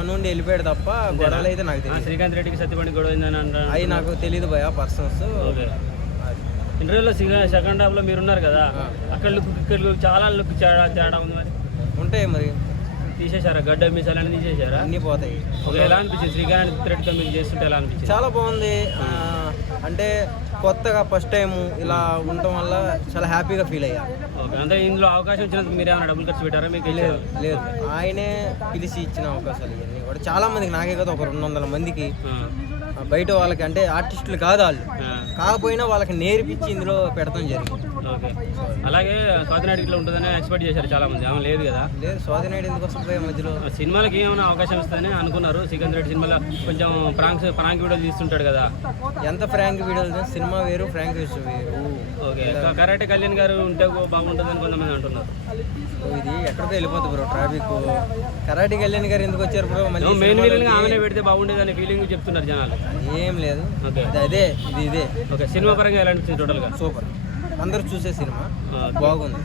పని ఉండి వెళ్ళిపోయాడు తప్ప గొడవలు అయితే నాకు తెలియదు. శ్రీకాంత్ రెడ్డికి సత్యపండి గొడవ అయిందని అంటారు. అవి నాకు తెలియదు భయ పర్సన్స్. ఇంటర్వ్యూలో సెకండ్ హాఫ్లో మీరున్నారు కదా, అక్కడ లుక్ ఇక్కడ లుక్ చాలా లుక్ తేడా ఉంది. మరి ఉంటాయి మరి తీసేశారా? గడ్డ మీసాలని తీసేశారా? అన్నీ పోతాయి. ఎలా అనిపించింది శ్రీకాంత్ రెడ్డితో మీరు చేస్తుంటే? ఎలా అనిపించింది? చాలా బాగుంది. అంటే కొత్తగా ఫస్ట్ టైం ఇలా ఉండటం వల్ల చాలా హ్యాపీగా ఫీల్ అయ్యా. ఓకే, అంటే ఇందులో అవకాశం వచ్చినందుకు మీరు ఏమైనా డబ్బులు ఖర్చు పెట్టారా? మీకు లేదు లేదు, ఆయనే పిలిచి ఇచ్చిన అవకాశాలు ఇవన్నీ కూడా చాలా మందికి, నాకే కదా ఒక 200 మందికి బయట వాళ్ళకి, అంటే ఆర్టిస్టులు కాదు వాళ్ళు, కాకపోయినా వాళ్ళకి నేర్పించి ఇందులో పెడతాం జరిగింది. ఓకే, అలాగే స్వాతినాయుడు ఇట్లా ఉంటుందని ఎక్స్పెక్ట్ చేశారు చాలా మంది. ఆమె లేదు కదా? లేదు, స్వాతినాయుడు ఎందుకు వస్తుంది మధ్యలో? సినిమాలకి ఏమైనా అవకాశం ఇస్తుందని అనుకున్నారు. శ్రీకాంత్ రెడ్డి సినిమాలో కొంచెం ప్రాంక్ వీడియోలు తీస్తుంటాడు కదా. ఎంత ఫ్రాంక్ వీడియోలు? సినిమా వేరు, ఫ్రాంక్ వేరు. ఓకే, కరాటే కళ్యాణ్ గారు ఉంటే బాగుంటుందని కొంతమంది అంటున్నారు. ఇది ఎక్కడికో వెళ్ళిపోతుంది బ్రో ట్రాఫిక్. కరాటే కళ్యాణ్ గారు ఎందుకు వచ్చారు బ్రో? మళ్ళీ మెయిన్ విలన్గా ఆమెనే పెడితే బాగుండేది అనే ఫీలింగ్ చెప్తున్నారు జనాలు. ఏం లేదు, ఓకే ఇదే. ఓకే, సినిమా పరంగా ఎలా అనిపించింది? టోటల్గా సూపర్, అందరూ చూసే సినిమా బాగుంది.